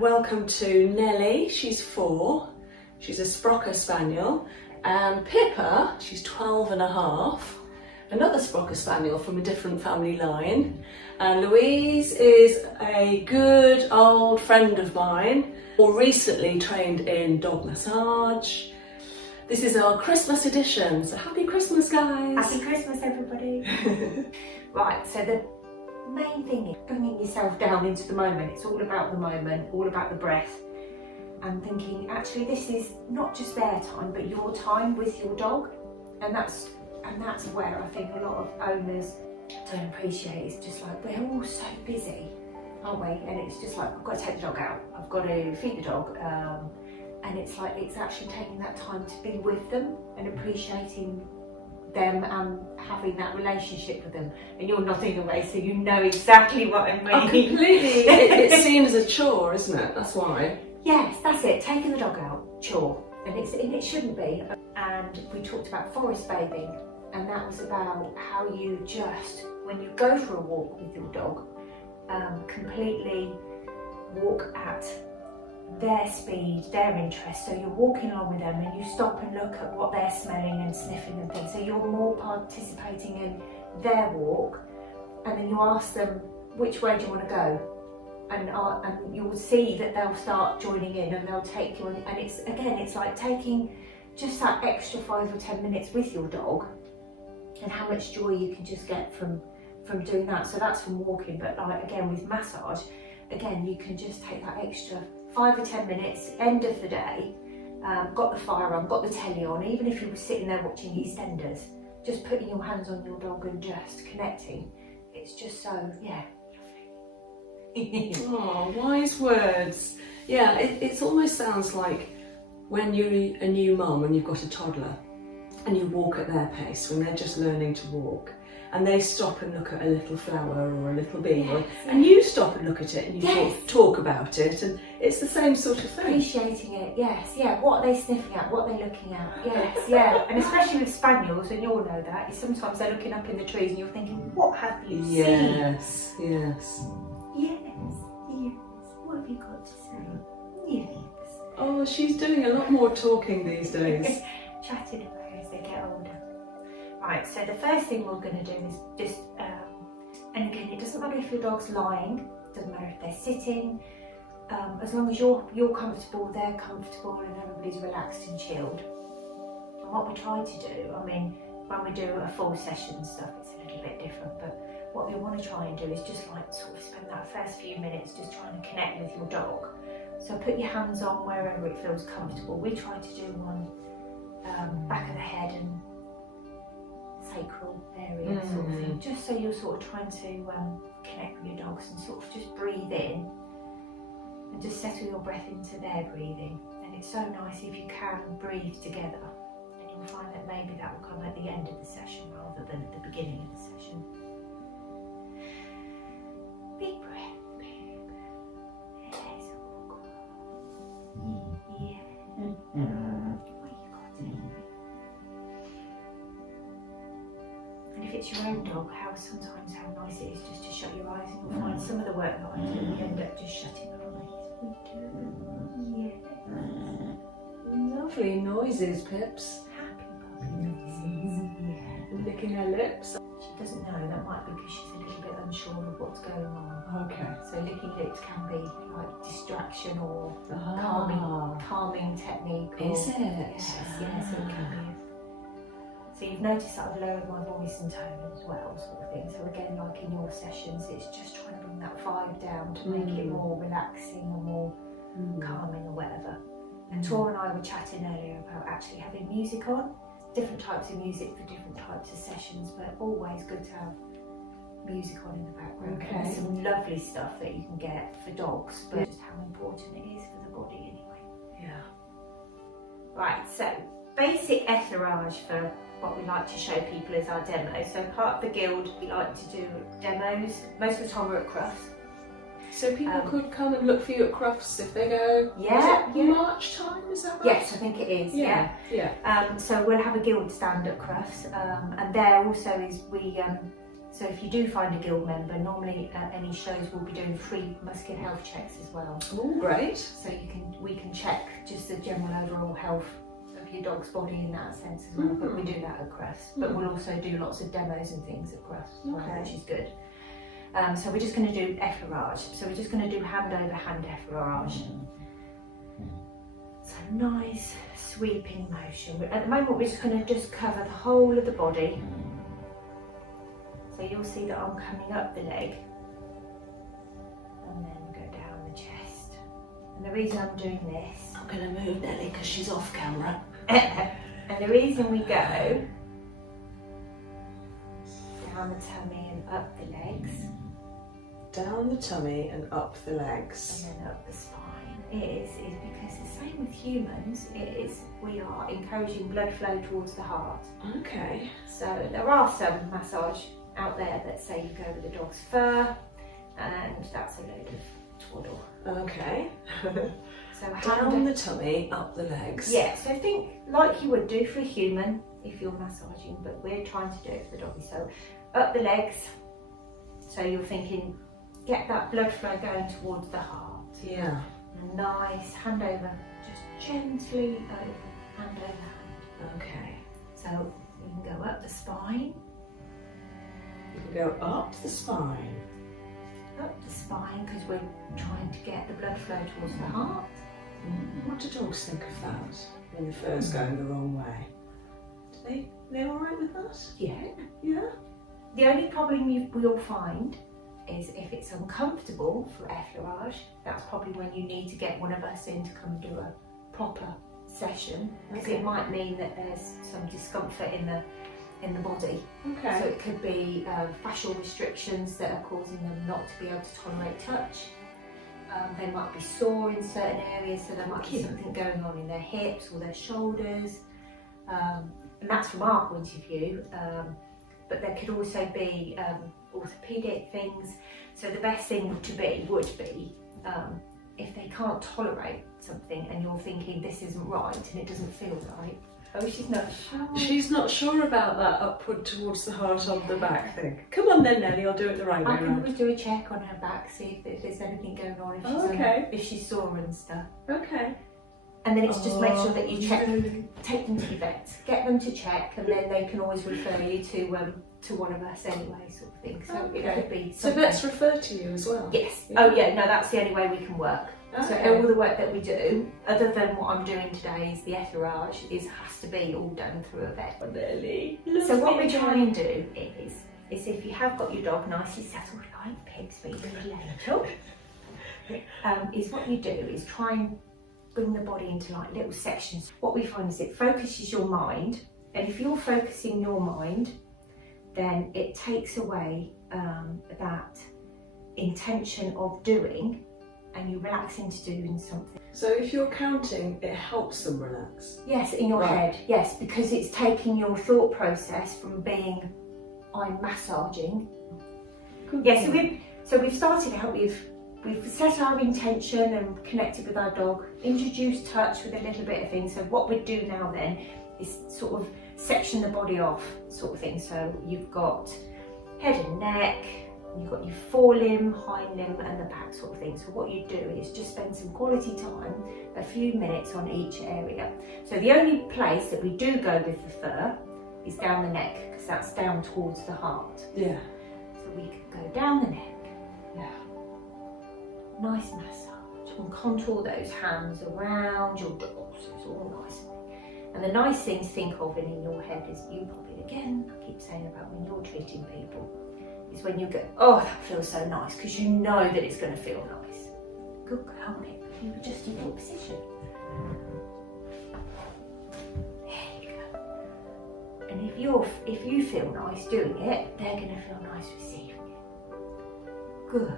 and welcome to Nelly. She's 4. She's a Sprocker Spaniel. And Pippa, she's 12 and a half. Another Sprocker Spaniel from a different family line. And Louise is a good old friend of mine, more recently trained in dog massage. This is our Christmas edition, so happy Christmas, guys! Happy Christmas, everybody! Right, so the main thing is bringing yourself down into the moment. It's all about the moment, all about the breath, and thinking, actually, this is not just their time, but your time with your dog. And that's where I think a lot of owners don't appreciate. It's just like, we're all so busy, aren't we? And it's just like, I've got to take the dog out, I've got to feed the dog. And it's like, it's actually taking that time to be with them and appreciating them and having that relationship with them. And you're nodding away, so you know exactly what I mean. Oh, completely. it seems a chore, isn't it? That's why. Yes, that's it. Taking the dog out, chore. And it shouldn't be. And we talked about forest bathing, and that was about how you just, when you go for a walk with your dog, completely walk at their speed, their interest. So you're walking along with them and you stop and look at what they're smelling and sniffing and things. So you're more participating in their walk, and then you ask them, which way do you want to go? And you'll see that they'll start joining in and they'll take you on. And it's like taking just that extra 5 or 10 minutes with your dog, and how much joy you can just get from doing that. So that's from walking, but like again with massage, again you can just take that extra 5 or 10 minutes, end of the day, got the fire on, got the telly on, even if you were sitting there watching EastEnders, just putting your hands on your dog and just connecting. It's just so, yeah, lovely. Oh, wise words. Yeah, it almost sounds like when you're a new mum and you've got a toddler and you walk at their pace when they're just learning to walk, and they stop and look at a little flower or a little bee, and you stop and look at it and you talk about it, and it's the same sort of thing. Appreciating it, yes, yeah. What are they sniffing at? What are they looking at? Yes, yeah. And especially with spaniels, and you'll know that, is sometimes they're looking up in the trees and you're thinking, what have you seen? Yes. Yes. What have you got to say? Yes. Oh, she's doing a lot more talking these days. Chatting away as they get older. Right, so the first thing we're going to do is just, and again, it doesn't matter if your dog's lying, it doesn't matter if they're sitting, as long as you're comfortable, they're comfortable, and everybody's relaxed and chilled. And what we try to do, I mean, when we do a full session and stuff, it's a little bit different, but what we want to try and do is just like sort of spend that first few minutes just trying to connect with your dog. So put your hands on wherever it feels comfortable. We try to do one back of the head and sacral area sort of thing, just so you're sort of trying to connect with your dogs and sort of just breathe in and just settle your breath into their breathing. And it's so nice if you can breathe together, and you'll find that maybe that will come at the end of the session rather than at the beginning of the session. Big breath, big breath. Yes, what you got to do? And if it's your own dog, how nice it is just to shut your eyes, and you'll find some of the work that I do, we end up just shutting our eyes. We do. Yeah. Lovely noises, Pips. Happy puppy noises. Yeah. And licking her lips. She doesn't know, that might be because she's a little bit unsure of what's going on. Okay. So licking lips can be like distraction or Ah. calming technique. Or, Is it? Yes, yes, it can be. So you've noticed that I've lowered my voice and tone as well, sort of thing. So again, like in your sessions, it's just trying to bring that vibe down to make it more relaxing or more calming or whatever. And Tor and I were chatting earlier about actually having music on. Different types of music for different types of sessions, but always good to have music on in the background. Okay. There's some lovely stuff that you can get for dogs, but just how important it is for the body anyway. Yeah. Right, so basic effleurage for what we like to show people is our demo. So part of the guild, we like to do demos. Most of the time we're at Crufts. So people could come and look for you at Crufts if they go, March time, is that right? Yes, I think it is, yeah. So we'll have a guild stand at Crufts, and there also is, we So if you do find a guild member, normally at any shows we'll be doing free muscular health checks as well. Oh, great. So we can check just the general overall health of your dog's body in that sense as well. But we do that at Crufts. But we'll also do lots of demos and things at Crufts, which is good. So we're just going to do effleurage. So we're just going to do hand over hand effleurage. So nice sweeping motion. At the moment we're just going to cover the whole of the body. So you'll see that I'm coming up the leg and then go down the chest. And the reason I'm doing this... I'm going to move Nelly because she's off camera. And the reason we go down the tummy and up the legs. Down the tummy and up the legs. And then up the spine is because the same with humans, we are encouraging blood flow towards the heart. Okay. So there are some massage out there that say you go with the dog's fur, and that's a load of twaddle. Okay. So down the tummy, up the legs. Yeah, so think like you would do for a human if you're massaging, but we're trying to do it for the doggy. So up the legs, so you're thinking, get that blood flow going towards the heart. Yeah. Nice, hand over, just gently over, hand over hand. Okay. So you can go up the spine. You can go up the spine. Up the spine because we're trying to get the blood flow towards the heart. What do dogs think of that when the fur's going the wrong way? Do they all right with that? Yeah. Yeah. The only problem we'll find is if it's uncomfortable for effleurage, that's probably when you need to get one of us in to come do a proper session, because it might mean that there's some discomfort in the body. Okay. So it could be fascial restrictions that are causing them not to be able to tolerate touch. They might be sore in certain areas, so there might be something going on in their hips or their shoulders, and that's from our point of view. But there could also be orthopedic things. So the best thing would be if they can't tolerate something and you're thinking this isn't right and it doesn't feel right. Oh, she's not sure. She's not sure about that upward towards the heart on the back thing. Come on then, Nelly, I'll do it the right way I can around. always do a check on her back, see if there's anything going on, if she's sore and stuff. Okay. And then it's just make sure that you check, take them to the vet, get them to check, and then they can always refer you to one of us anyway, sort of thing. So it could be so vets refer to you as well? Yes. Yeah. Oh yeah, no, that's the only way we can work. Okay. So all the work that we do, other than what I'm doing today, is the effleurage, has to be all done through a vet. Nelly. So what we try and do is if you have got your dog nicely settled like Pig's feet little, is what you do is try and bring the body into like little sections. What we find is it focuses your mind, and if you're focusing your mind, then it takes away that intention of doing, and you relax into doing something. So if you're counting, it helps them relax? Yes, in your head, yes, because it's taking your thought process from being, I'm massaging. Yes, so we've started out, we've set our intention and connected with our dog, introduced touch with a little bit of things. So what we do now then is sort of section the body off, sort of thing. So you've got head and neck, you've got your forelimb, hind limb and the back, sort of thing. So what you do is just spend some quality time, a few minutes on each area. So the only place that we do go with the fur is down the neck, because that's down towards the heart. Yeah. So we can go down the neck. Yeah. Nice massage, and contour those hands around your dog, so it's all nice. And the nice thing to think of in your head is, you probably, again, I keep saying about when you're treating people, is when you go, oh, that feels so nice, because you know that it's going to feel nice. Good girl, Nick, you adjust your little position. There you go. And if you feel nice doing it, they're going to feel nice receiving it. Good.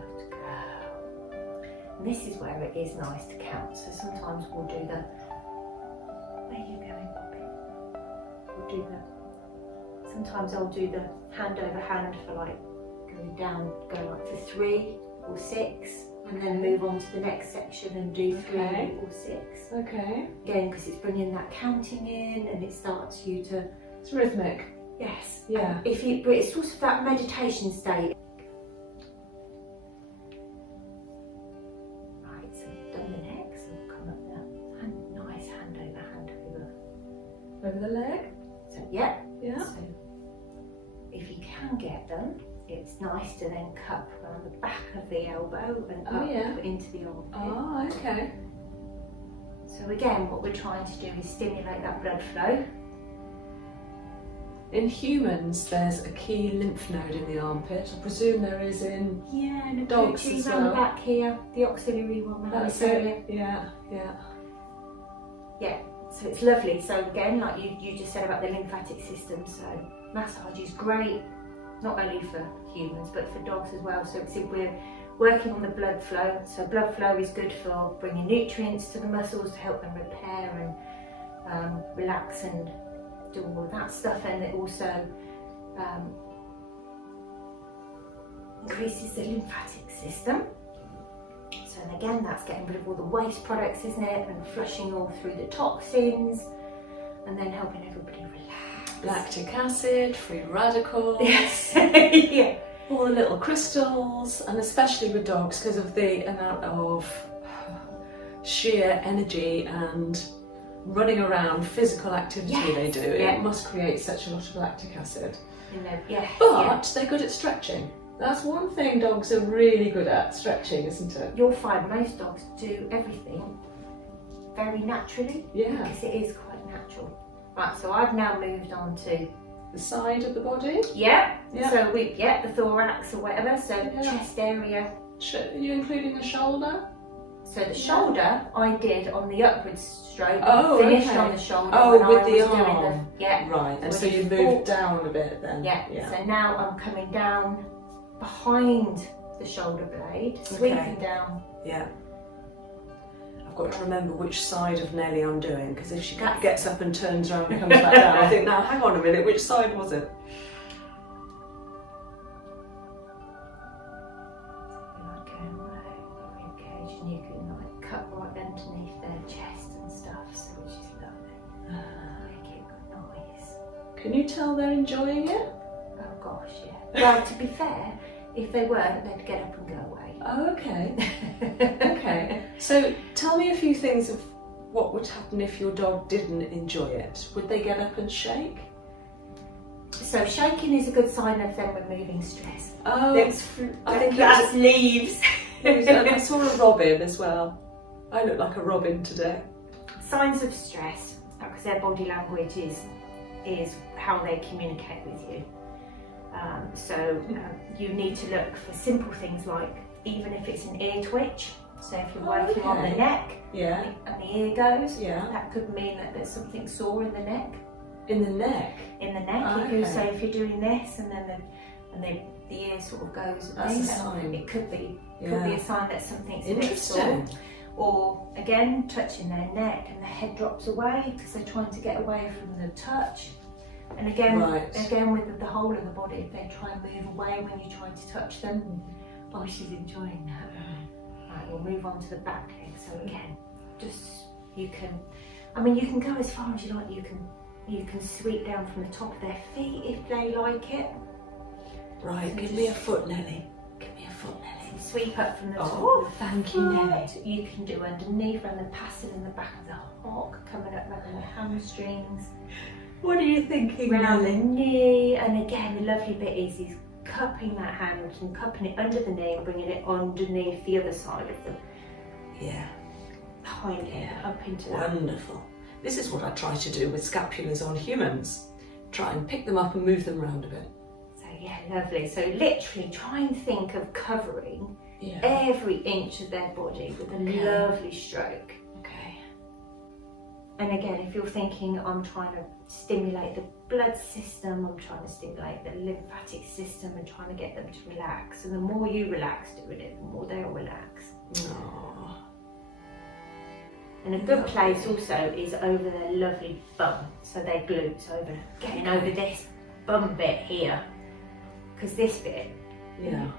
And this is where it is nice to count. So sometimes we'll do the, where are you going, Bobby? We'll do the, sometimes I'll do the hand over hand for like going down, go up to 3 or 6, and then move on to the next section and do 3 or 6. Okay. Again, because it's bringing that counting in, and it starts you to... It's rhythmic. Yes. Yeah. But it's sort of that meditation state. Right, so we've done the neck, so we'll come up there. And nice hand over. Over the leg. So yeah. Yeah. So if you can get them, it's nice to then cup around the back of the elbow and up into the armpit. Oh, okay. So again, what we're trying to do is stimulate that blood flow. In humans, there's a key lymph node in the armpit. I presume there is in and dogs as around well. the back here, the auxiliary one. That's it. Yeah. Yeah. So it's lovely. So again, like you just said about the lymphatic system, so massage is great, not only for humans but for dogs as well. So we're working on the blood flow. So blood flow is good for bringing nutrients to the muscles to help them repair and relax and do all of that stuff, and it also increases the lymphatic system. So and again, that's getting rid of all the waste products, isn't it, and flushing all through the toxins, and then helping everybody relax. Lactic acid, free radicals. Yes. Yeah. All the little crystals, and especially with dogs because of the amount of sheer energy and running around physical activity they do. It must create such a lot of lactic acid. But they're good at stretching. That's one thing dogs are really good at, stretching, isn't it? You'll find most dogs do everything very naturally. Yeah. Because it is quite natural. Right, so I've now moved on to the side of the body. Yeah. So the thorax or whatever. So Yeah. chest area. Are you including the shoulder? So the shoulder I did on the upwards stroke. Oh, finished okay. on the shoulder. Oh, when with I the was doing arm. Right, and so you moved down a bit then. Yeah. So now I'm coming down behind the shoulder blade, sweeping down. Yeah. I've got to remember which side of Nelly I'm doing, because if she gets up and turns around and comes back down, I think, now hang on a minute, which side was it? Like going right over the ribcage, and you can like cut right underneath their chest and stuff, so which is lovely. Make it nice. Can you tell they're enjoying it? Oh gosh, yeah. Well, to be fair, if they weren't, they'd get up and go away. Oh, okay. Okay. So tell me a few things of what would happen if your dog didn't enjoy it. Would they get up and shake? So shaking is a good sign of them removing stress. Oh, I think that's leaves. I saw a robin as well. I look like a robin today. Signs of stress, because their body language is how they communicate with you. You need to look for simple things like, even if it's an ear twitch, so if you're working on the neck and the ear goes, that could mean that there's something sore in the neck. In the neck? In the neck. So if you're doing this and then the ear sort of goes, that's a sign. It could be a sign that something's a bit sore. Interesting. Or again, touching their neck and the head drops away because they're trying to get away from the touch. And again, with the whole of the body, if they try and move away when you try to touch them, oh, she's enjoying that. Right, we'll move on to the back leg. So again, you can go as far as you like. You can sweep down from the top of their feet if they like it. Right, so give me a foot, Nelly. Give me a foot, Nelly. Sweep up from the top. Oh, thank you, Nelly. You can do underneath and then pass it in the back of the hock, coming up around the hamstrings. What are you thinking, around Nelly? the knee, and again, the lovely bit is cupping that hand and cupping it under the knee and bringing it underneath the other side of the behind it, up into that. Wonderful. This is what I try to do with scapulars on humans. Try and pick them up and move them around a bit. So yeah, lovely. So literally try and think of covering every inch of their body with a lovely stroke. Okay. And again, if you're thinking, I'm trying to stimulate the blood system, I'm trying to stimulate the lymphatic system and trying to get them to relax. And the more you relax doing it, the more they'll relax. Aww. And a good place also is over their lovely bum. So their glutes getting over this bum bit here. Because this bit. Yeah.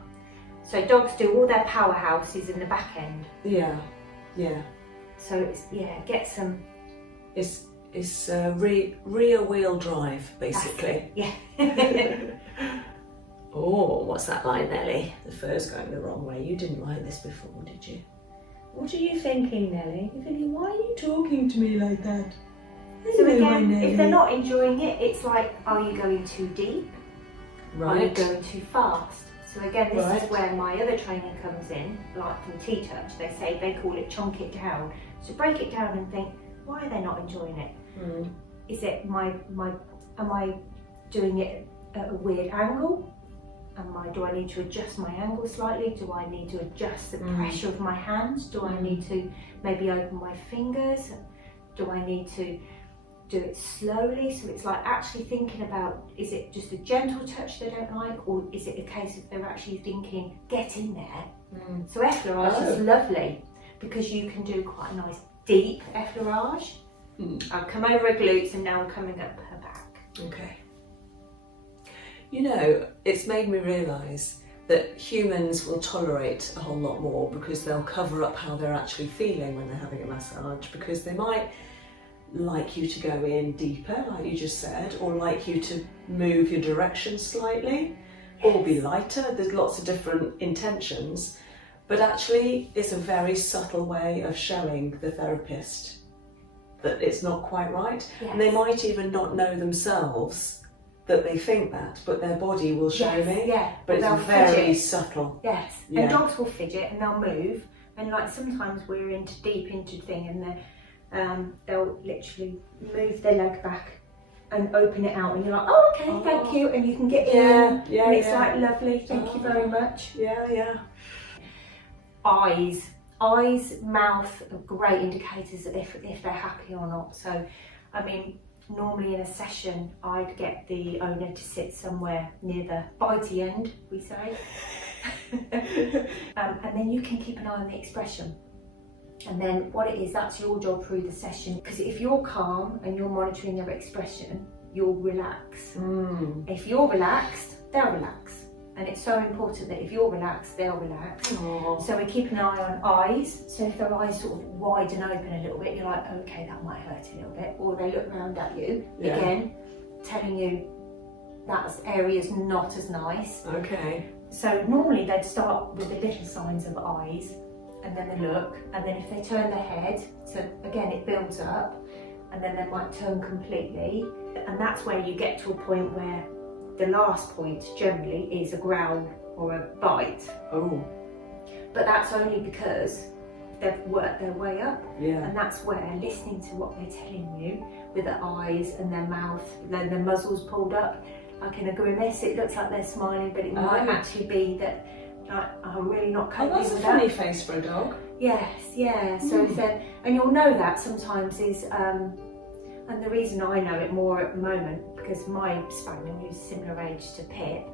So dogs do all their powerhouses in the back end. Yeah. Yeah. So it's, get some. It's rear wheel drive, basically. Yeah. Oh, what's that like, Nelly? The fur's going the wrong way. You didn't like this before, did you? What are you thinking, Nelly? You're thinking, why are you talking to me like that? So Hello, again, Nelly. if they're not enjoying it, it's like, are you going too deep? Are you Right. going too fast? So again, this Right. is where my other training comes in, like from T-Touch. They call it chunk it down. So break it down and think, why are they not enjoying it? Mm. Is it am I doing it at a weird angle? Do I need to adjust my angle slightly? Do I need to adjust the pressure of my hands? Do I need to maybe open my fingers? Do I need to do it slowly? So it's like actually thinking about, is it just a gentle touch they don't like, or is it a case of they're actually thinking, get in there? So effleurage is lovely because you can do quite a nice deep effleurage. I've come over her glutes and now I'm coming up her back. Okay. You know, it's made me realise that humans will tolerate a whole lot more because they'll cover up how they're actually feeling when they're having a massage, because they might like you to go in deeper, like you just said, or like you to move your direction slightly, or be lighter. There's lots of different intentions, but actually it's a very subtle way of showing the therapist that it's not quite right. Yes. And they might even not know themselves that they think that, but their body will show me. Yeah, But they'll it's very fidget. subtle. Yes, Yeah. and dogs will fidget and they'll move, and like sometimes we're deep into thing, and they'll literally move their leg back and open it out, and you're like, oh, okay, thank you, and you can get in, and it's like lovely, thank you very much. Yeah. Eyes, mouth are great indicators of if they're happy or not. So, I mean, normally in a session, I'd get the owner to sit somewhere near the bitey end, we say. And then you can keep an eye on the expression. And then what it is, that's your job through the session. Because if you're calm and you're monitoring their expression, you'll relax. If you're relaxed, they'll relax. And it's so important that if you're relaxed, they'll relax. Aww. So we keep an eye on eyes. So if their eyes sort of widen open a little bit, you're like, okay, that might hurt a little bit. Or they look round at you, again, telling you that area's not as nice. Okay. So normally they'd start with the little signs of eyes, and then they look, and then if they turn their head, so again it builds up, and then they might turn completely. And that's where you get to a point where the last point generally is a growl or a bite. Oh. But that's only because they've worked their way up. Yeah. And that's where listening to what they're telling you with their eyes and their mouth, then their muzzles pulled up, like in a grimace, it looks like they're smiling, but it might actually be that like, I'm really not coping that's a with funny that. face for a dog. Yes, yeah. So if they're, and you'll know that sometimes is, and the reason I know it more at the moment, because my spaniel, who's similar age to Pip,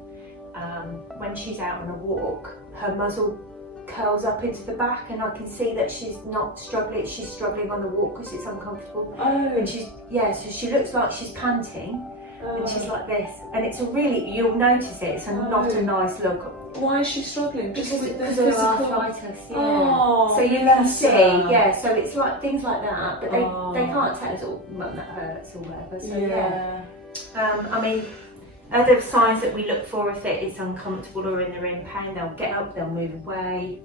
when she's out on a walk, her muzzle curls up into the back, and I can see that she's not struggling. She's struggling on the walk because it's uncomfortable. And she's so she looks like she's panting, and she's like this, and it's a really, you'll notice it. It's not a nice look. Why is she struggling? Just with the Because of physical arthritis, yeah. Oh, so you can bless see, her. so it's like things like that, but they can't tell us, oh, mum, that hurts or whatever. So I mean, other signs that we look for if it's uncomfortable or they're in pain, they'll get up, they'll move away.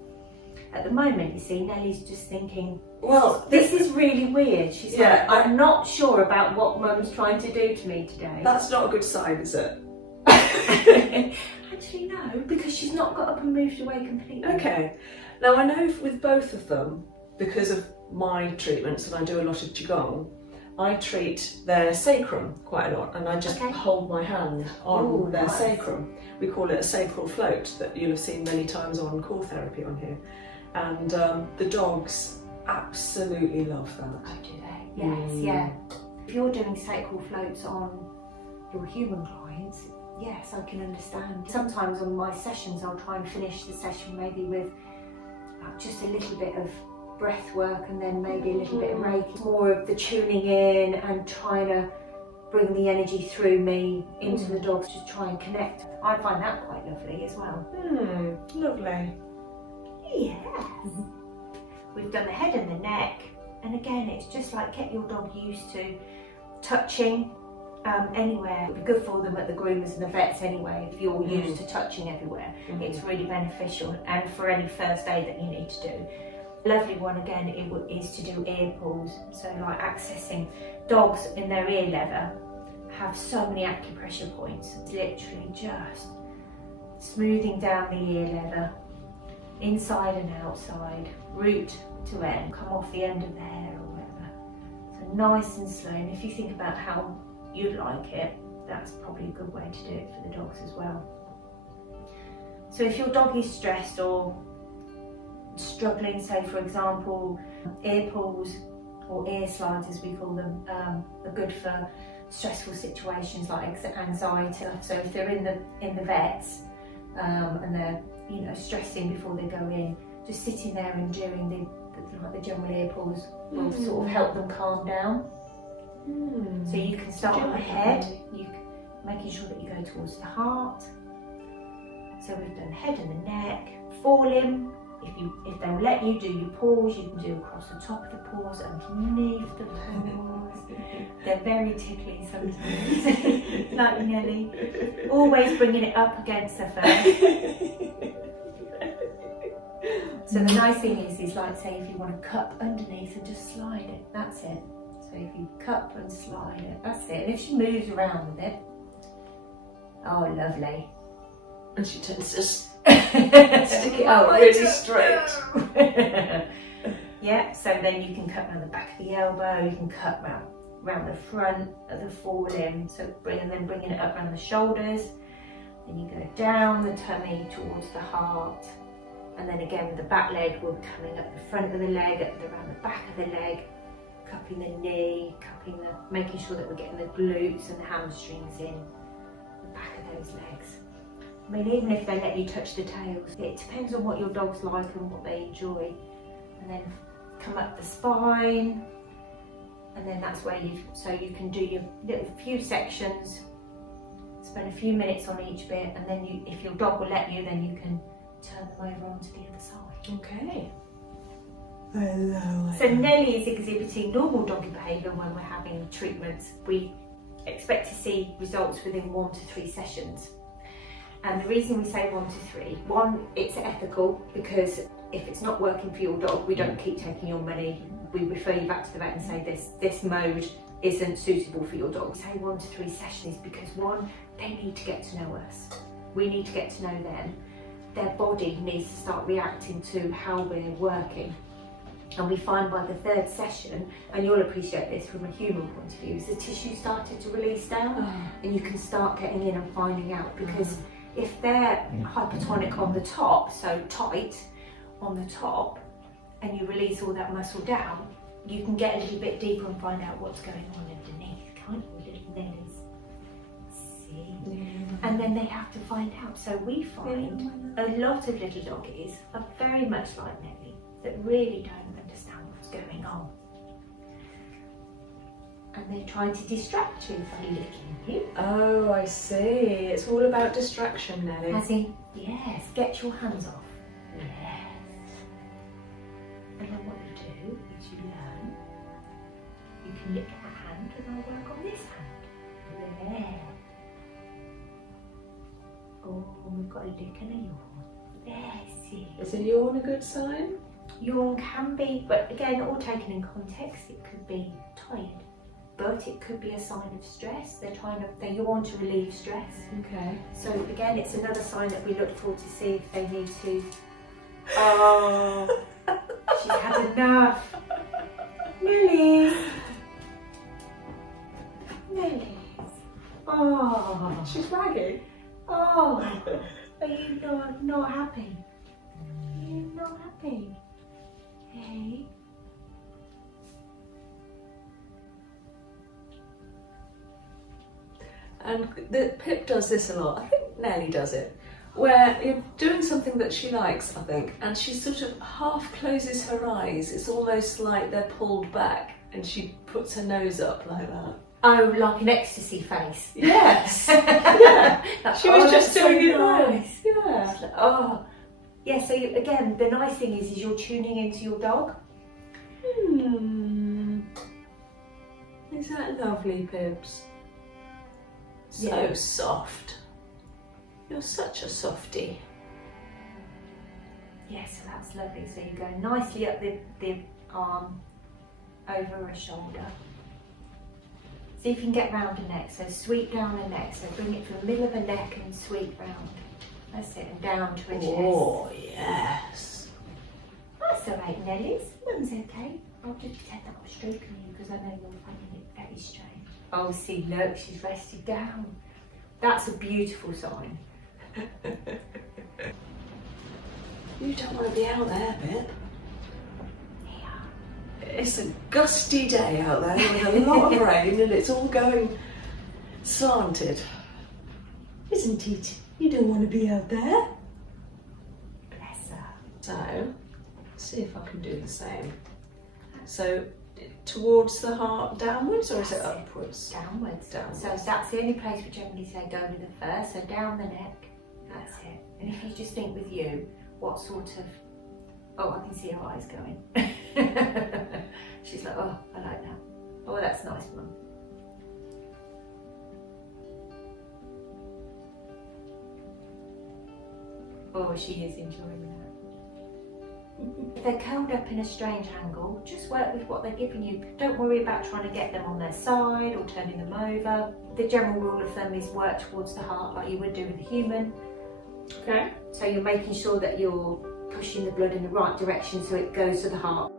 At the moment, you see, Nelly's just thinking, well, this is really weird. She's like, I'm not sure about what mum's trying to do to me today. That's not a good sign, is it? Actually, no, because she's not got up and moved away completely. Okay. Now, I know with both of them, because of my treatments, and I do a lot of Qigong, I treat their sacrum quite a lot, and I just hold my hand on their sacrum. We call it a sacral float, that you'll have seen many times on core therapy on here. And the dogs absolutely love that. Oh, do they? Yes, yeah. If you're doing sacral floats on your human clients, yes, I can understand. Sometimes on my sessions, I'll try and finish the session maybe with just a little bit of breath work, and then maybe a little bit of Reiki. More of the tuning in and trying to bring the energy through me into the dogs to try and connect. I find that quite lovely as well. Lovely. Yes. We've done the head and the neck, and again, it's just like get your dog used to touching anywhere. It would be good for them at the groomers and the vets anyway. If you're used to touching everywhere, it's really beneficial, and for any first aid that you need to do. Lovely one again is to do ear pulls, so like accessing dogs in their ear leather have so many acupressure points. It's literally just smoothing down the ear leather, inside and outside, root to end, come off the end of the hair or whatever. So nice and slow, and if you think about how you'd like it, that's probably a good way to do it for the dogs as well. So if your dog is stressed or struggling, say for example, ear pulls or ear slides as we call them, are good for stressful situations like anxiety. So if they're in the vets and they're stressing before they go in, just sitting there and doing the general ear pulls will sort of help them calm down. So you can start on the head, making sure that you go towards the heart. So we've done head and the neck, forelimb. If they'll let you do your paws, you can do across the top of the paws, underneath the paws. They're very tickly sometimes, like Nelly. Always bringing it up against the face. So the nice thing is like, say if you want to cup underneath and just slide it, that's it. So if you cup and slide it, that's it. And if she moves around with it, oh lovely. And she tends to stick it out really straight. Yeah, so then you can cut around the back of the elbow, you can cut round the front of the forelimb, so bringing it up around the shoulders. Then you go down the tummy towards the heart, and then again with the back leg, we're coming up the front of the leg, around the back of the leg, cupping the knee, making sure that we're getting the glutes and the hamstrings in the back of those legs. I mean, even if they let you touch the tails, it depends on what your dog's like and what they enjoy. And then come up the spine, and then that's where you can do your little few sections, spend a few minutes on each bit, and then if your dog will let you, then you can turn them over onto the other side. Okay. So Nelly is exhibiting normal doggy behaviour when we're having treatments. We expect to see results within 1 to 3 sessions. And the reason we say 1 to 3, one, it's ethical, because if it's not working for your dog, we don't keep taking your money. We refer you back to the vet and say this mode isn't suitable for your dog. We say 1 to 3 sessions because one, they need to get to know us. We need to get to know them. Their body needs to start reacting to how we're working. And we find by the 3rd session, and you'll appreciate this from a human point of view, is the tissue started to release down, and you can start getting in and finding out, because if they're hypertonic on the top, so tight on the top, and you release all that muscle down, you can get a little bit deeper and find out what's going on underneath, can't you, little Nellies? See? And then they have to find out. So we find a lot of little doggies are very much like Nelly, that really don't understand what's going on. And they try to distract you by licking you. Oh, I see. It's all about distraction, Nelly. As in, yes, get your hands off. Yes. And then what you do is you learn, you can lick that hand and I'll work on this hand. There. Oh, we've got a lick and a yawn. There, see. Is a yawn a good sign? Yawn can be, but again, all taken in context, it could be tired. But it could be a sign of stress. They yawn to relieve stress. Okay. So again, it's another sign that we look for to see if they need to. Oh, She's had enough. Nelly. Oh. she's wagging. Oh. Are you not happy? Are you not happy? Hey. And Pip does this a lot. I think Nelly does it, where you're doing something that she likes, I think, and she sort of half closes her eyes. It's almost like they're pulled back, and she puts her nose up like that. Oh, like an ecstasy face. Yes. Yeah. She was just so doing it nice. Yeah. Like, oh. Yeah, so again, the nice thing is you're tuning into your dog. I Is that lovely, Pibs? So Yeah. soft. You're such a softie. Yeah, so that's lovely. So you go nicely up the arm, over her shoulder. See if you can get round her neck. So sweep down her neck. So bring it from the middle of her neck and sweep round. That's it, and down to her chest. Oh, yes. That's all right, Nellies. That's okay. I'll just pretend that I'm stroking you because I know you're finding it very strange. Oh, see, look, she's rested down. That's a beautiful sign. You don't want to be out there, Pip. Yeah. It's a gusty day out there with a lot of rain and it's all going slanted. Isn't it? You don't want to be out there. Bless her. So, see if I can do the same. So, towards the heart downwards or is it upwards? Downwards. Downwards. So that's the only place we generally say go with the first. So down the neck. That's it. And if you just think with you, what sort of... Oh, I can see her eyes going. She's like, oh, I like that. Oh, that's nice, Mum. Oh, she is enjoying that. If they're curled up in a strange angle, just work with what they're giving you. Don't worry about trying to get them on their side or turning them over. The general rule of thumb is work towards the heart like you would do with a human. Okay. So you're making sure that you're pushing the blood in the right direction so it goes to the heart.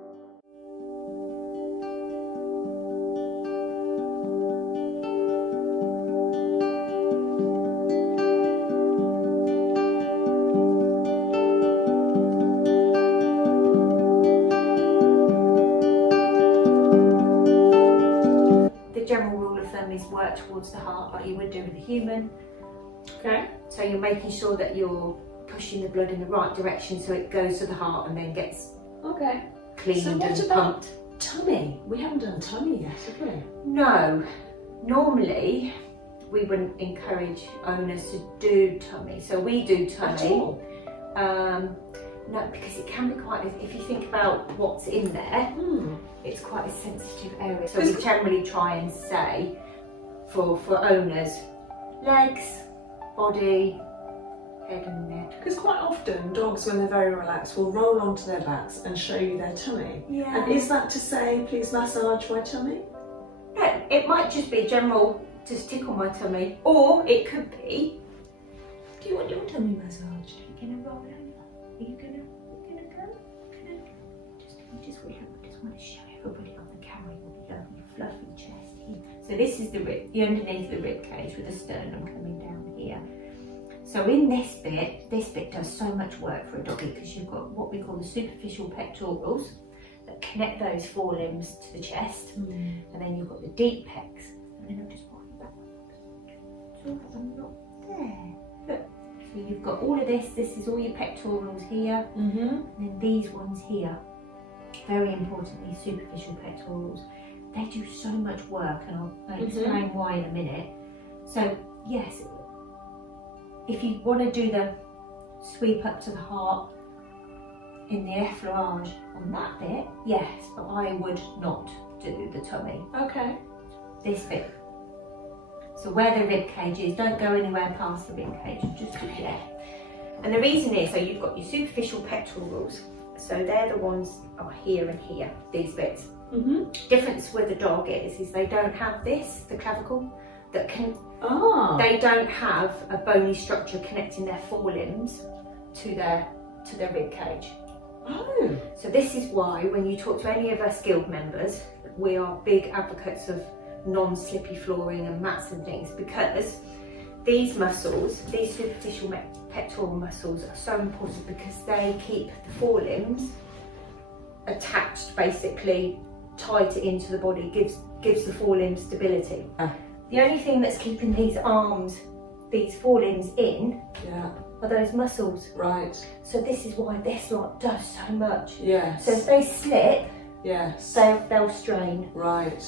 Is work towards the heart like you would do with a human. Okay. So you're making sure that you're pushing the blood in the right direction so it goes to the heart and then gets cleaned So what and about pumped. tummy? We haven't done tummy yet, have we? No. Normally we wouldn't encourage owners to do tummy. So we do tummy. At all? No, because it can be quite, if you think about what's in there, it's quite a sensitive area. So we generally try and say for owners, legs, body, head and neck. Because quite often dogs, when they're very relaxed, will roll onto their backs and show you their tummy. Yeah. And is that to say, please massage my tummy? No, it might just be general, just tickle my tummy. Or it could be, do you want your tummy massaged? Are you going to roll over? Are you going to go? Just wait, I just want to show everybody on the camera your lovely fluffy chest here. So this is the rib, the underneath of the rib cage with the sternum coming down here. So in this bit does so much work for a doggy because you've got what we call the superficial pectorals that connect those forelimbs to the chest, and then you've got the deep pecs, and then I'll just walk you backwards so that I'm not there. Look, so you've got all of this is all your pectorals here, and then these ones here, very importantly, superficial pectorals. They do so much work, and I'll explain why in a minute. So yes, if you want to do the sweep up to the heart in the effleurage on that bit, yes, but I would not do the tummy. Okay. This bit. So where the rib cage is, don't go anywhere past the rib cage, just there. And the reason is, so you've got your superficial pectorals, so they're the ones are here and here, these bits. Difference with the dog is they don't have this, the clavicle, that can, they don't have a bony structure connecting their forelimbs to their rib cage. Oh. So this is why when you talk to any of our skilled members, we are big advocates of non-slippy flooring and mats and things, because these muscles, these superficial pectoral muscles, are so important because they keep the forelimbs attached, basically tight into the body, gives the forelimb stability. The only thing that's keeping these arms, these forelimbs in, are those muscles. Right. So this is why this lot does so much. Yes. So if they slip, yes, they'll strain. Right.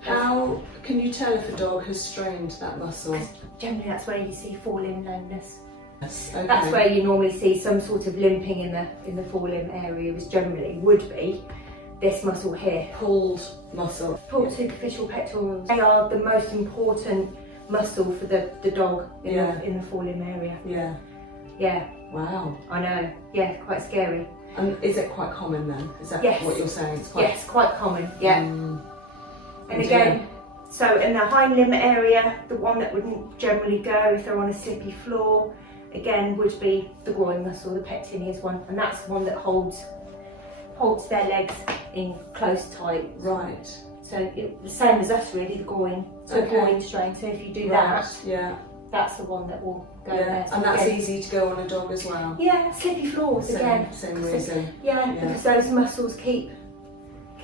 How can you tell if a dog has strained that muscle? Generally that's where you see forelimb lameness. Yes. Okay. That's where you normally see some sort of limping in the forelimb area, which generally would be this muscle here. Pulled muscle. Pulled superficial pectorals. They are the most important muscle for the dog in the forelimb area. Yeah. Yeah. Wow. I know. Yeah, quite scary. And is it quite common then? Is that what you're saying? It's quite... Yes, quite common. Yeah. And again, so in the hind limb area, the one that wouldn't generally go if they're on a slippy floor, again, would be the groin muscle, the pectineus one, and that's the one that holds their legs in close tight. Right. So the same as us really, the groin. So groin strain. So if you do that, that's the one that will go there. So and that's easy to go on a dog as well. Yeah, slippy floors again. Same reason. Yeah, because those muscles keep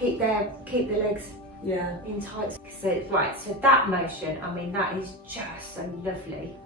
the legs in tight. So right, so that motion, I mean, that is just so lovely.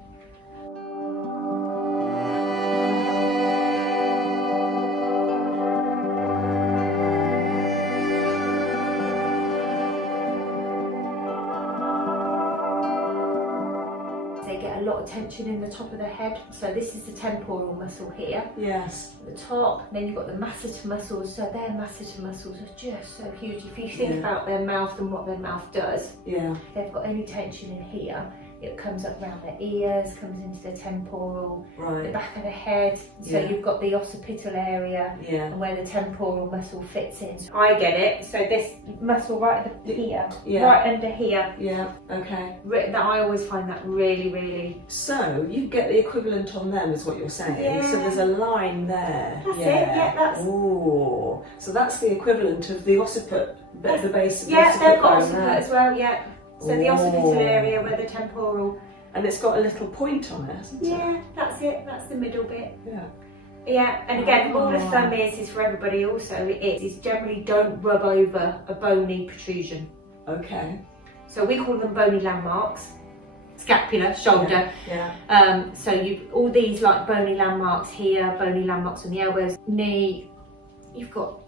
A lot of tension in the top of the head, so this is the temporal muscle here. Yes. The top, then you've got the masseter muscles, so their masseter muscles are just so huge. If you think about their mouth and what their mouth does, if they've got any tension in here, it comes up around their ears, comes into the temporal, the back of the head, so you've got the occipital area and where the temporal muscle fits in. So I get it, so this muscle right here, right under here, that I always find that really, really... So you get the equivalent on them is what you're saying, so there's a line there. That's it, that's... Ooh, so that's the equivalent of the occiput, the base of the occiput. Yeah, they've got occiput as well, So the occipital area where the temporal... And it's got a little point on it, hasn't it? Yeah, that's it, that's the middle bit. Yeah. Yeah, and again, the rule of thumb is for everybody also, is generally don't rub over a bony protrusion. Okay. So we call them bony landmarks. Scapula, shoulder. So you've all these like bony landmarks here, bony landmarks on the elbows, knee, you've got...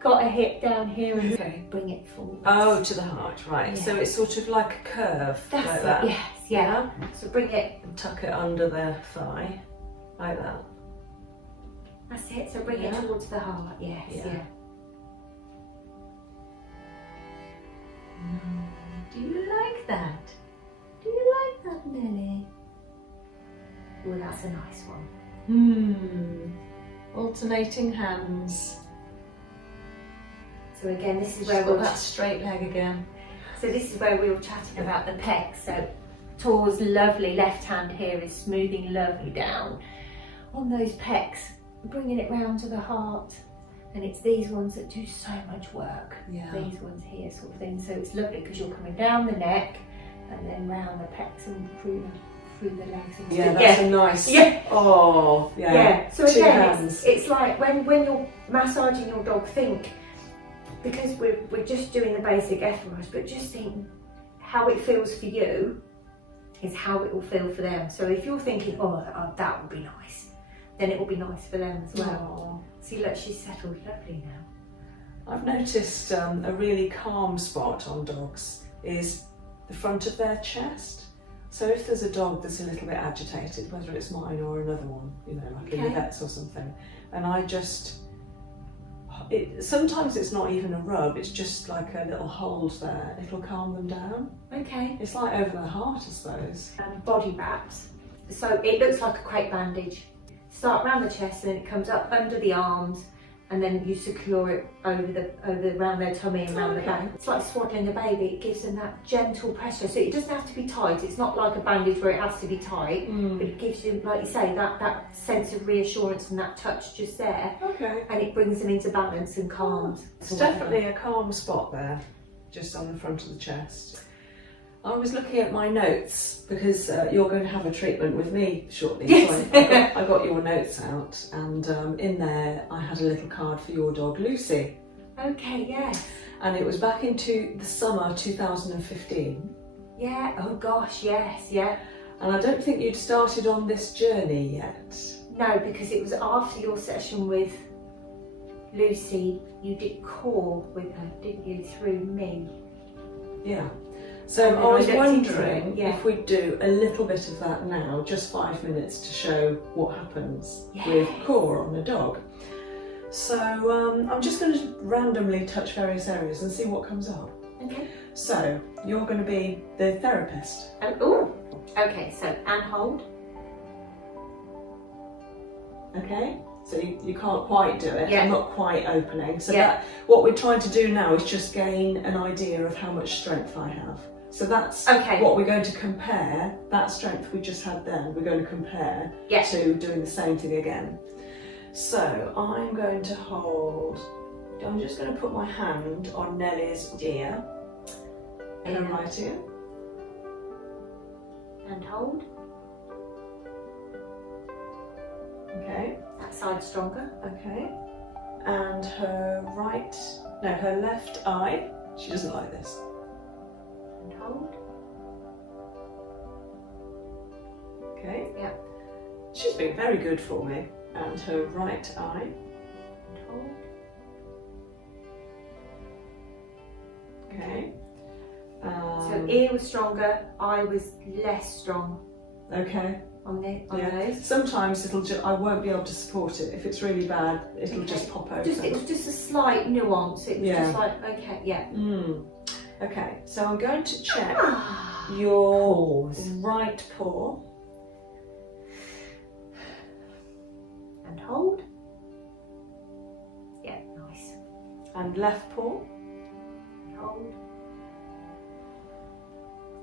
got a hip down here and bring it forward. Oh, to the heart, right. So it's sort of like a curve. That's like it, that. yes, So bring it. And tuck it under the thigh, like that. That's it, so bring it towards the heart, yes, Do you like that? Do you like that, Nelly? Well, that's a nice one. Alternating hands. So again, this is where we're that straight leg again. So this is where we were chatting about the pecs. So Tor's lovely left hand here is smoothing lovely down on those pecs, bringing it round to the heart. And it's these ones that do so much work. These ones here, sort of thing. So it's lovely because you're coming down the neck and then round the pecs and through the legs. And that's a nice. Oh, So again, it's like when you're massaging your dog, think. Because we're just doing the basic effleurage, but just think how it feels for you is how it will feel for them. So if you're thinking, oh that would be nice, then it will be nice for them as well. See, look, she's settled lovely now. I've noticed a really calm spot on dogs is the front of their chest. So if there's a dog that's a little bit agitated, whether it's mine or another one, like in the vets or something, and I just... sometimes it's not even a rub, it's just like a little hold there. It'll calm them down. Okay. It's like over the heart, I suppose. Body wraps. So it looks like a crepe bandage. Start around the chest and then it comes up under the arms and then you secure it around their tummy and around the back. It's like swaddling a baby. It gives them that gentle pressure. So it doesn't have to be tight. It's not like a bandage where it has to be tight, but it gives you, like you say, that sense of reassurance and that touch just there. And it brings them into balance and calms. It's definitely a calm spot there, just on the front of the chest. I was looking at my notes because you're going to have a treatment with me shortly. Yes. So I got your notes out, and in there I had a little card for your dog Lucy. Okay, yes. And it was back into the summer 2015. Yeah, oh gosh, yes, And I don't think you'd started on this journey yet. No, because it was after your session with Lucy, you did core with her, didn't you, through me? Yeah. So And then I was looked into wondering it, yeah. if we'd do a little bit of that now, just 5 minutes to show what happens with core on a dog. So I'm just going to randomly touch various areas and see what comes up. Okay. So you're going to be the therapist. Oh, okay, so and hold. Okay, so you can't quite do it. Yeah. I'm not quite opening. So Yeah. that what we're trying to do now is just gain an idea of how much strength I have. So that's Okay. what we're going to compare. That strength we just had then, we're going to compare to doing the same thing again. So I'm going to hold, I'm just going to put my hand on Nelly's ear. Her right ear. And hold. Okay. That side stronger. Okay. And her her left eye. She doesn't like this. And hold. Okay. Yeah. She's been very good for me. And her right eye. And hold. Okay. So ear was stronger, eye was less strong Okay. on Yeah. those. Sometimes I won't be able to support it. If it's really bad, it'll just pop open. It was just a slight nuance. It was Yeah. just like, okay, yeah. Okay, so I'm going to check your right paw. And hold. Yeah, nice. And left paw. And hold.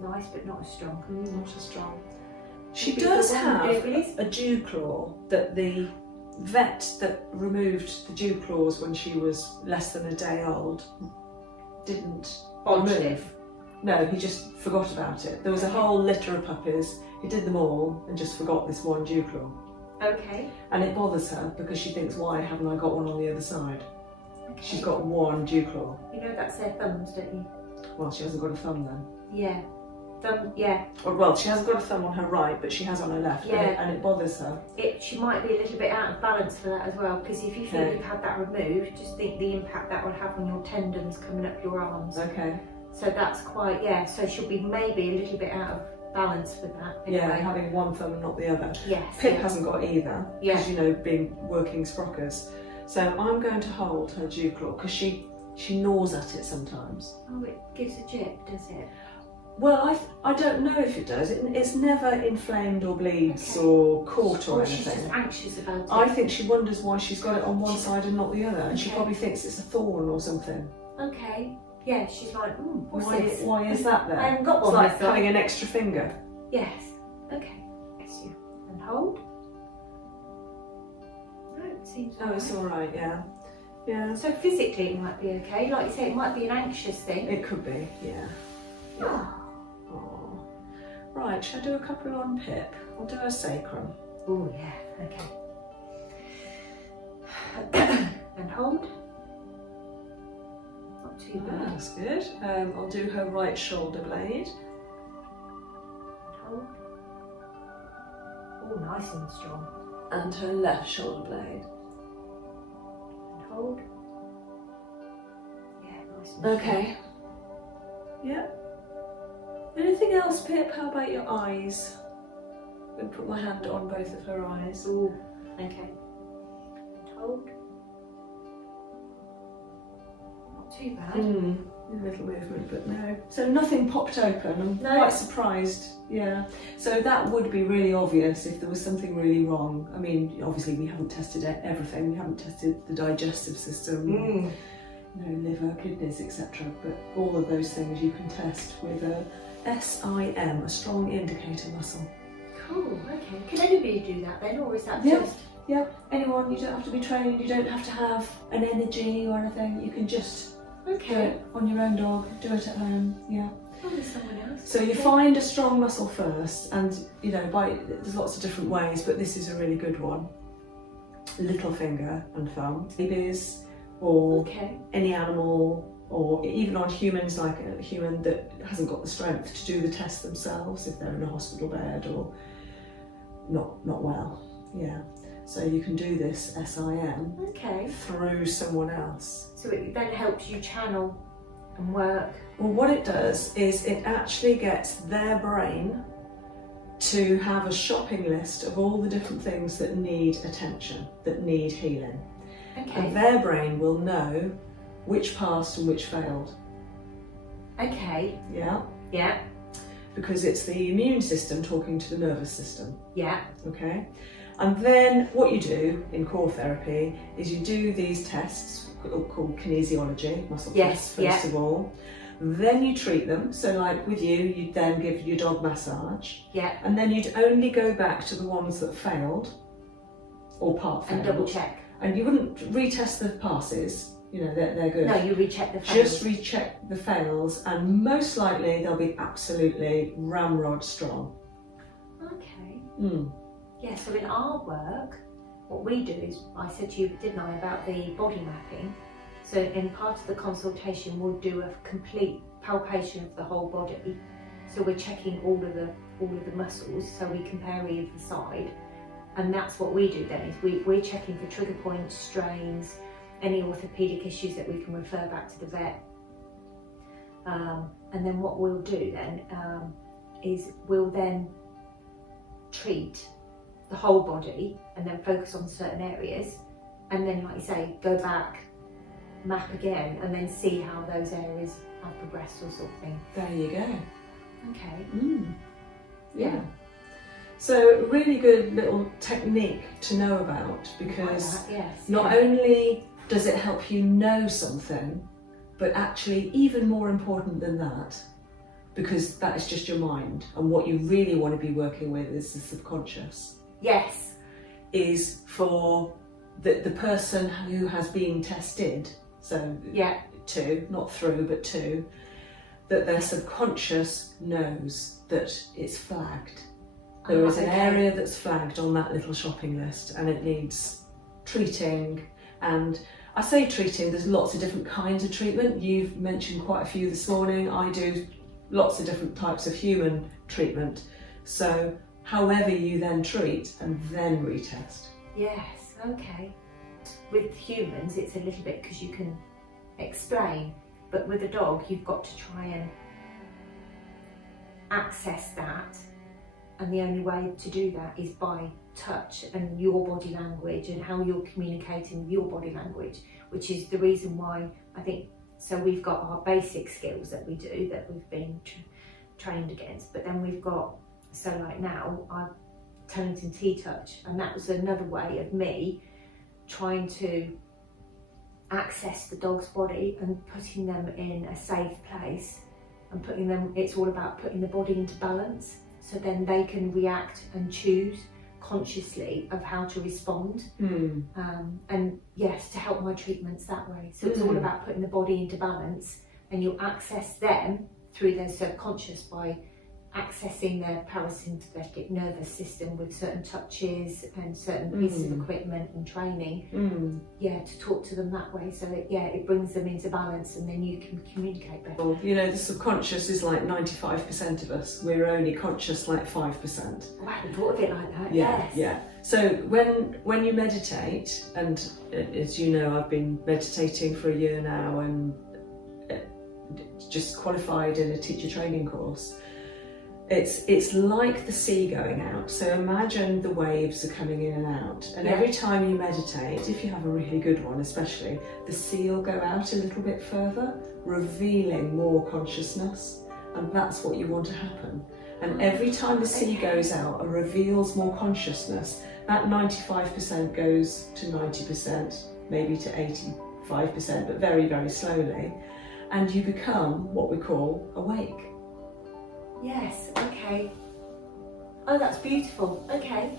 Nice, but not as strong. Not as strong. She Maybe does the one have with a dew claw that the vet that removed the dew claws when she was less than a day old didn't remove. No, he just forgot about it. There was a whole litter of puppies. He did them all and just forgot this one dew claw. Okay. And it bothers her because she thinks, why haven't I got one on the other side? Okay. She's got one dew claw. You know that's their thumbs, don't you? Well, she hasn't got a thumb then. Yeah. Thumb, yeah. Or, well, she hasn't got a thumb on her right, but she has on her left, Yeah. and it bothers her. She might be a little bit out of balance for that as well, because if you think Okay. you've had that removed, just think the impact that will have on your tendons coming up your arms. Okay. So that's quite, so she'll be maybe a little bit out of balance with that. Yeah, Anyway. having one thumb and not the other. Yes. Pip hasn't got either, Yeah. because, you know, being working sprockers. So I'm going to hold her dew claw, because she gnaws at it sometimes. Oh, it gives a jip, does it? Well, I don't know if it does. It's never inflamed or bleeds or caught or She's anything. just anxious about it. I think she wonders why she's got it on one side and not the other, and she Okay. probably thinks it's a thorn or something. Okay. Yeah, she's like, what's this? Why is that there? I haven't got It's one like myself. having an extra finger. Yes. Okay. Bless you. And hold. No, it seems Oh, it's alright. all right, yeah. Yeah, So physically it might be okay. Like you say, it might be an anxious thing. it could be, yeah. Oh. Oh. Right, shall I do a couple on Pip? I'll do her sacrum. Oh, yeah. Okay. And hold. Not too bad. That's good. I'll do her right shoulder blade. And hold. Oh, nice and strong. And her left shoulder blade. And hold. Yeah, nice and Okay. Yeah. Anything else, Pip? How about your eyes? I'm going to put my hand on both of her eyes. strong. Ooh. Okay. And hold. Not too bad. A little movement, but no. So nothing popped open. I'm No. quite surprised. Yeah. So that would be really obvious if there was something really wrong. I mean, obviously we haven't tested everything. We haven't tested the digestive system, you know, liver, kidneys, etc. But all of those things you can test with a SIM, a strong indicator muscle. Cool, okay. Can anybody do that then, or is that Yeah. just... Yeah, anyone. You don't have to be trained. You don't have to have an energy or anything. You can just do Okay. it on your own dog. Do it at home. Yeah. Probably someone else. So you find a strong muscle first, and you know, there's lots of different ways, but this is a really good one. Little finger and thumb. Babies or Okay. any animal, or even on humans, like a human that hasn't got the strength to do the test themselves if they're in a hospital bed or not well. Yeah. So you can do this SIM Okay. through someone else. So it then helps you channel and work. Well, what it does is it actually gets their brain to have a shopping list of all the different things that need attention, that need healing. Okay. And their brain will know which passed and which failed. Okay. Yeah? Yeah. Because it's the immune system talking to the nervous system. Yeah. Okay? And then what you do in core therapy is you do these tests called kinesiology, muscle tests first of all. Then you treat them. So like with you, you'd then give your dog massage. Yeah. And then you'd only go back to the ones that failed or part failed. And double check. And you wouldn't retest the passes, you know, they're good. No, you recheck the fails. Just recheck the fails, and most likely they'll be absolutely ramrod strong. Okay. Mm. Yeah, so in our work, what we do is, I said to you, didn't I, about the body mapping. So in part of the consultation, we'll do a complete palpation of the whole body. So we're checking all of the muscles, so we compare either side. And that's what we do then, is we're checking for trigger points, strains, any orthopaedic issues that we can refer back to the vet. And then what we'll do then is we'll then treat the whole body and then focus on certain areas, and then, like you say, go back, map again, and then see how those areas have progressed or sort of thing. There you go. Okay. Mm. Yeah. So really good little technique to know about, because Like that, yes. not only does it help you know something, but actually even more important than that, because that is just your mind, and what you really want to be working with is the subconscious. Yes. Is for the person who has been tested, so Yeah. two, not through, but two, that their subconscious knows that it's flagged. There is an area that's flagged on that little shopping list, and it needs treating. And I say treating, there's lots of different kinds of treatment. You've mentioned quite a few this morning. I do lots of different types of human treatment. So however you then treat and then retest. Yes, okay. With humans, it's a little bit because you can explain, but with a dog, you've got to try and access that, and the only way to do that is by touch and your body language and how you're communicating with your body language, which is the reason why I think, so we've got our basic skills that we do, that we've been trained against, but then we've got, so like now, I've Tonington T-Touch, and that was another way of me trying to access the dog's body and putting them in a safe place, and putting them, it's all about putting the body into balance, so then they can react and choose consciously of how to respond. And yes, to help my treatments that way. So it's all about putting the body into balance, and you'll access them through their subconscious by accessing their parasympathetic nervous system with certain touches and certain pieces of equipment and training. To talk to them that way, so that it brings them into balance, and then you can communicate better. Well, you know, the subconscious is like 95% of us. We're only conscious like 5%. Oh, I hadn't thought of it like that. Yeah, Yes. yeah. So when you meditate, and as you know, I've been meditating for a year now, and just qualified in a teacher training course. It's like the sea going out. So imagine the waves are coming in and out, and every time you meditate, if you have a really good one especially, the sea will go out a little bit further, revealing more consciousness, and that's what you want to happen. And every time the sea goes out and reveals more consciousness, that 95% goes to 90%, maybe to 85%, but very, very slowly, and you become what we call awake. Yes, okay. Oh, that's beautiful. Okay.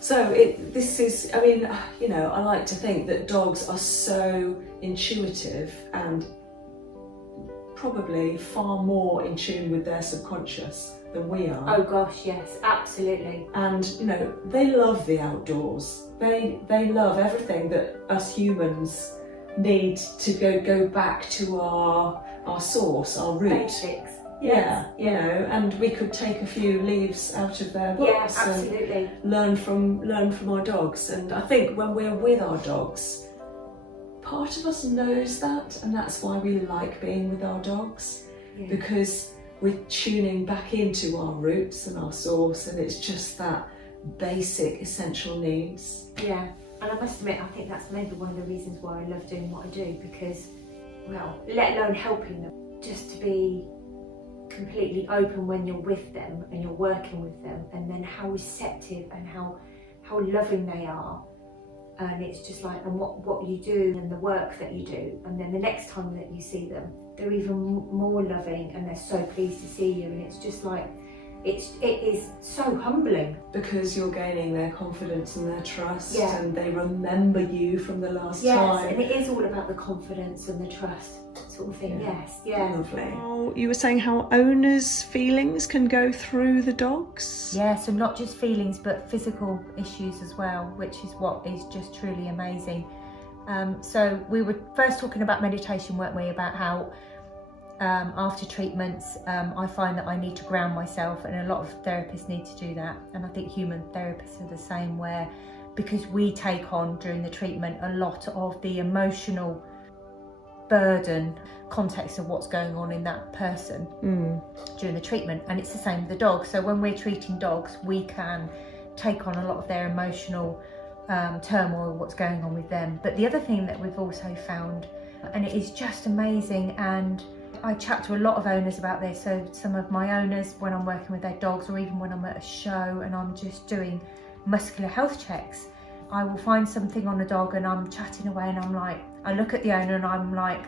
So this is, I mean, you know, I like to think that dogs are so intuitive and probably far more in tune with their subconscious than we are. Oh gosh, yes, absolutely. And, you know, they love the outdoors. They love everything that us humans need to go back to our source, our root. Basics. Yeah, you know, and we could take a few leaves out of their books absolutely. and learn from our dogs. And I think when we're with our dogs, part of us knows that, and that's why we like being with our dogs, because we're tuning back into our roots and our source, and it's just that basic essential needs. Yeah, and I must admit, I think that's maybe one of the reasons why I love doing what I do, because, well, let alone helping them, just to be completely open when you're with them and you're working with them, and then how receptive and how loving they are. And it's just like, and what you do and the work that you do, and then the next time that you see them, they're even more loving and they're so pleased to see you, and it's just like, it is so humbling. Because you're gaining their confidence and their trust, Yeah. and they remember you from the last Yes, time. and it is all about the confidence and the trust sort of thing. Yeah. Yes, yeah. Lovely. Oh, you were saying how owners' feelings can go through the dogs? Yeah, so not just feelings but physical issues as well, which is what is just truly amazing. So we were first talking about meditation, weren't we, about how after treatments I find that I need to ground myself, and a lot of therapists need to do that, and I think human therapists are the same, where because we take on during the treatment a lot of the emotional burden, context of what's going on in that person during the treatment, and it's the same with the dog. So when we're treating dogs, we can take on a lot of their emotional turmoil, what's going on with them. But the other thing that we've also found, and it is just amazing, and I chat to a lot of owners about this, so some of my owners, when I'm working with their dogs, or even when I'm at a show and I'm just doing muscular health checks, I will find something on a dog and I'm chatting away, and I'm like, I look at the owner and I'm like,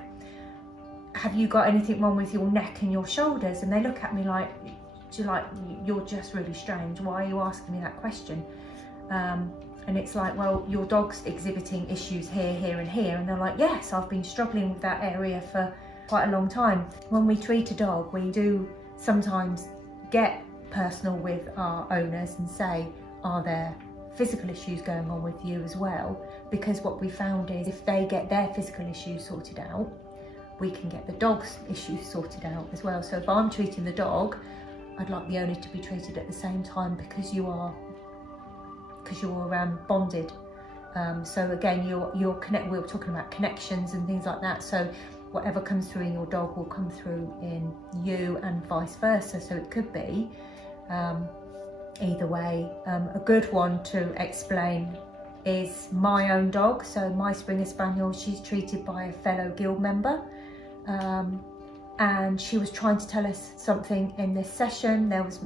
have you got anything wrong with your neck and your shoulders? And they look at me like, you're just really strange, why are you asking me that question? And it's like, well, your dog's exhibiting issues here, here and here. And they're like, yes, I've been struggling with that area for quite a long time. When we treat a dog, we do sometimes get personal with our owners and say, are there physical issues going on with you as well? Because what we found is if they get their physical issues sorted out, we can get the dog's issues sorted out as well. So if I'm treating the dog, I'd like the owner to be treated at the same time, because you're bonded. So again, you're connect. We were talking about connections and things like that. So whatever comes through in your dog will come through in you, and vice versa. So it could be either way. A good one to explain is my own dog. So my Springer Spaniel, she's treated by a fellow guild member, and she was trying to tell us something in this session. There was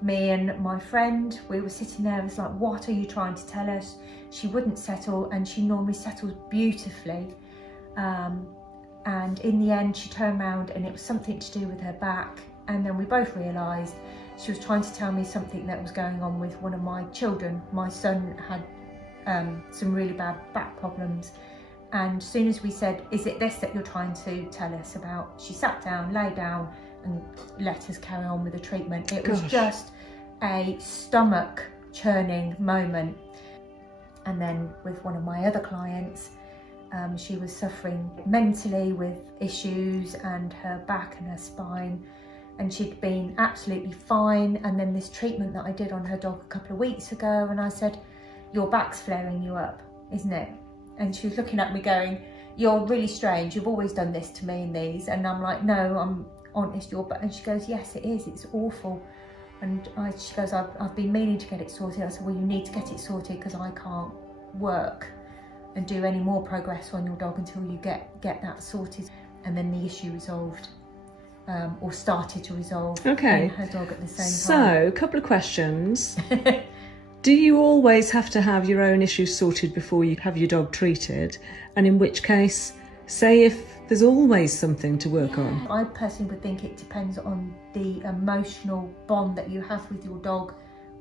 me and my friend, we were sitting there, it was like, what are you trying to tell us? She wouldn't settle, and she normally settles beautifully. And in the end, she turned around and it was something to do with her back. And then we both realised she was trying to tell me something that was going on with one of my children. My son had some really bad back problems. And as soon as we said, is it this that you're trying to tell us about? She sat down, lay down, and let us carry on with the treatment. It was just a stomach churning moment. And then with one of my other clients, she was suffering mentally with issues and her back and her spine, and she'd been absolutely fine. And then this treatment that I did on her dog a couple of weeks ago, and I said, your back's flaring you up, isn't it? And she was looking at me going, you're really strange, you've always done this to me in these. And I'm like, no, I'm honest, and she goes, yes, it is, it's awful. And she goes, I've been meaning to get it sorted. I said, well, you need to get it sorted, because I can't work and do any more progress on your dog until you get that sorted. And then the issue resolved, or started to resolve in her dog at the same time. So, a couple of questions. Do you always have to have your own issues sorted before you have your dog treated? And in which case, say if there's always something to work on? I personally would think it depends on the emotional bond that you have with your dog,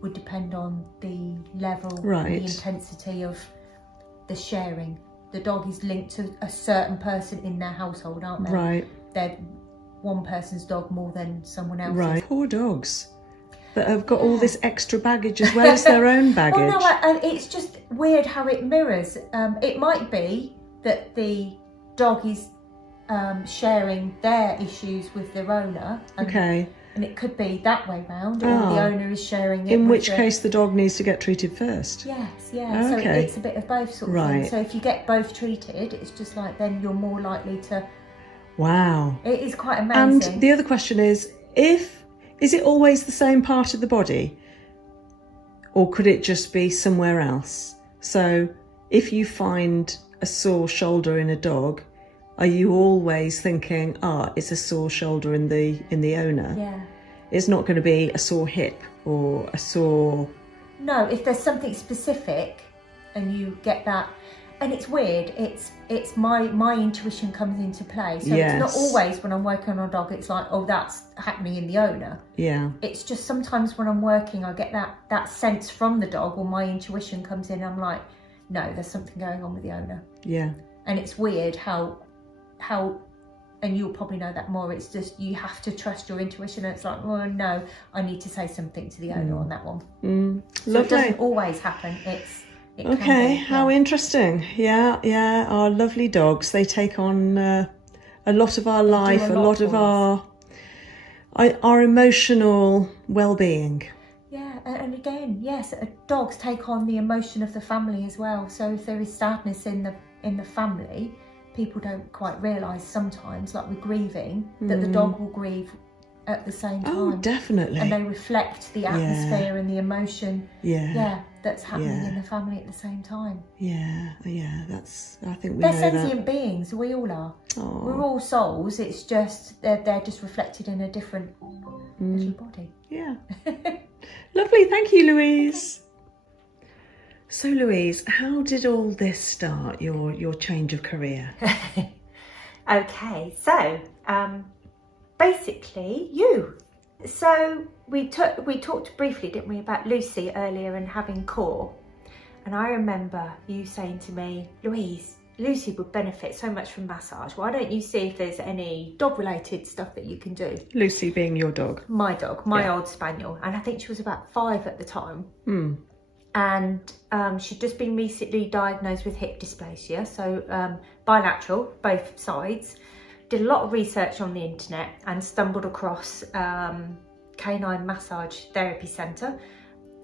would depend on the level, the intensity of the sharing. The dog is linked to a certain person in their household, aren't they? Right. They're one person's dog more than someone else's. Right. Poor dogs that have got all this extra baggage as well as their own baggage. Well, no, it's just weird how it mirrors. It might be that the dog is sharing their issues with their owner. And it could be that way round, or the owner is sharing it. In which case the dog needs to get treated first. Yes, yeah. Okay. So it's a bit of both sort of thing. So if you get both treated, it's just like then you're more likely to... Wow. It is quite amazing. And the other question is it always the same part of the body? Or could it just be somewhere else? So if you find a sore shoulder in a dog, are you always thinking, it's a sore shoulder in the owner? Yeah. It's not going to be a sore hip or a sore... No, if there's something specific and you get that, and it's weird, it's my intuition comes into play. So It's not always when I'm working on a dog, it's like, that's happening in the owner. Yeah. It's just sometimes when I'm working, I get that sense from the dog, or my intuition comes in, I'm like, no, there's something going on with the owner. Yeah. And it's weird how, and you'll probably know that more, it's just you have to trust your intuition, and it's like, no, I need to say something to the owner on that one. So it doesn't always happen. It can be, how interesting. Yeah, our lovely dogs, they take on a lot of our life, a lot of our emotional well-being. Yeah, and again, yes, dogs take on the emotion of the family as well. So if there is sadness in the family, people don't quite realise sometimes, like with grieving, that the dog will grieve at the same time. Oh, definitely. And they reflect the atmosphere and the emotion that's happening in the family at the same time. Yeah, that's, I think we they're know sentient beings, we all are. Oh. We're all souls, it's just, they're just reflected in a different little body. Yeah. Lovely, thank you, Louise. So, Louise, how did all this start, your change of career? Okay, so basically you. So we talked briefly, didn't we, about Lucy earlier and having core. And I remember you saying to me, Louise, Lucy would benefit so much from massage. Why don't you see if there's any dog-related stuff that you can do? Lucy being your dog? My dog, my old spaniel. And I think she was about 5 at the time. And she'd just been recently diagnosed with hip dysplasia, so bilateral, both sides. Did a lot of research on the internet and stumbled across Canine Massage Therapy Centre.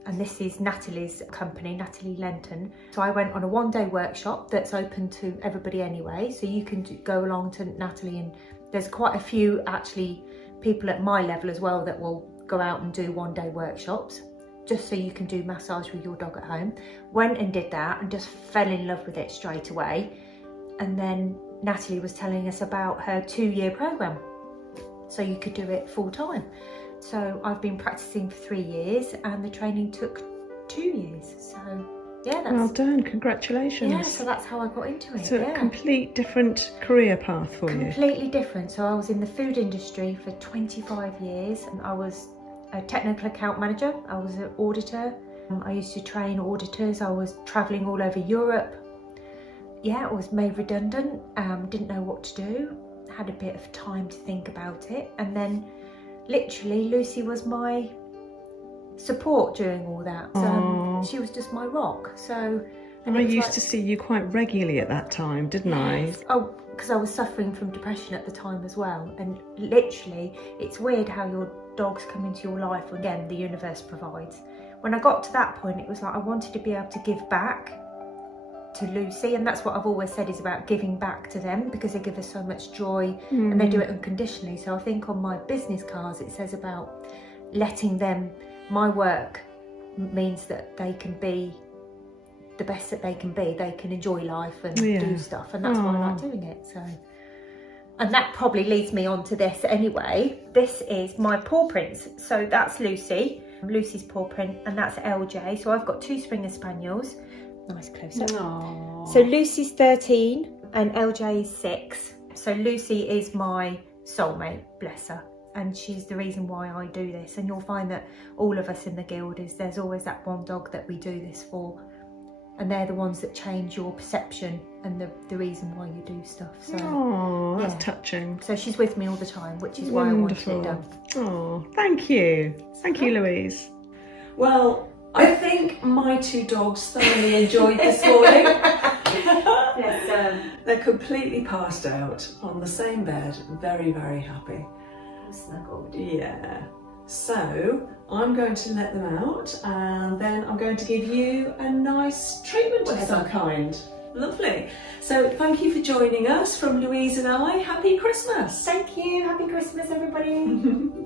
And this is Natalie's company, Natalie Lenton. So I went on a 1-day workshop that's open to everybody anyway. So you can go along to Natalie, and there's quite a few actually people at my level as well that will go out and do 1-day workshops, just so you can do massage with your dog at home. Went and did that and just fell in love with it straight away. And then Natalie was telling us about her 2-year program, so you could do it full time. So I've been practicing for 3 years, and the training took 2 years. So yeah, that's well done, congratulations. Yeah, so that's how I got into it. It's a complete different career path for you. Completely different. So I was in the food industry for 25 years, and I was a technical account manager. I was an auditor. I used to train auditors. I was travelling all over Europe. Yeah, I was made redundant. Didn't know what to do. Had a bit of time to think about it, and then literally Lucy was my support during all that. She was just my rock. So, and I used to see you quite regularly at that time, didn't I? Oh, because I was suffering from depression at the time as well. And literally, it's weird how your dogs come into your life. Again, the universe provides. When I got to that point, it was like I wanted to be able to give back to Lucy, and that's what I've always said, is about giving back to them, because they give us so much joy and they do it unconditionally. So I think on my business cards it says about letting them, my work means that they can be the best that they can be. They can enjoy life and do stuff, and that's why I like doing it. So, and that probably leads me on to this anyway. This is my paw prints. So that's Lucy's paw print, and that's LJ. So I've got 2 Springer Spaniels. Nice close up. Aww. So Lucy's 13 and LJ is 6. So Lucy is my soulmate, bless her. And she's the reason why I do this. And you'll find that all of us in the guild there's always that one dog that we do this for. And they're the ones that change your perception and the reason why you do stuff. So that's touching. So she's with me all the time, which is why I wanted it done. Oh, thank you. Thank you, Louise. Well, I think my 2 dogs thoroughly enjoyed this morning. Yes, They're completely passed out on the same bed, very, very happy. and snuggled. Yeah. So I'm going to let them out, and then I'm going to give you a nice treatment of some kind. Lovely. So thank you for joining us from Louise and I. Happy Christmas. Thank you. Happy Christmas, everybody.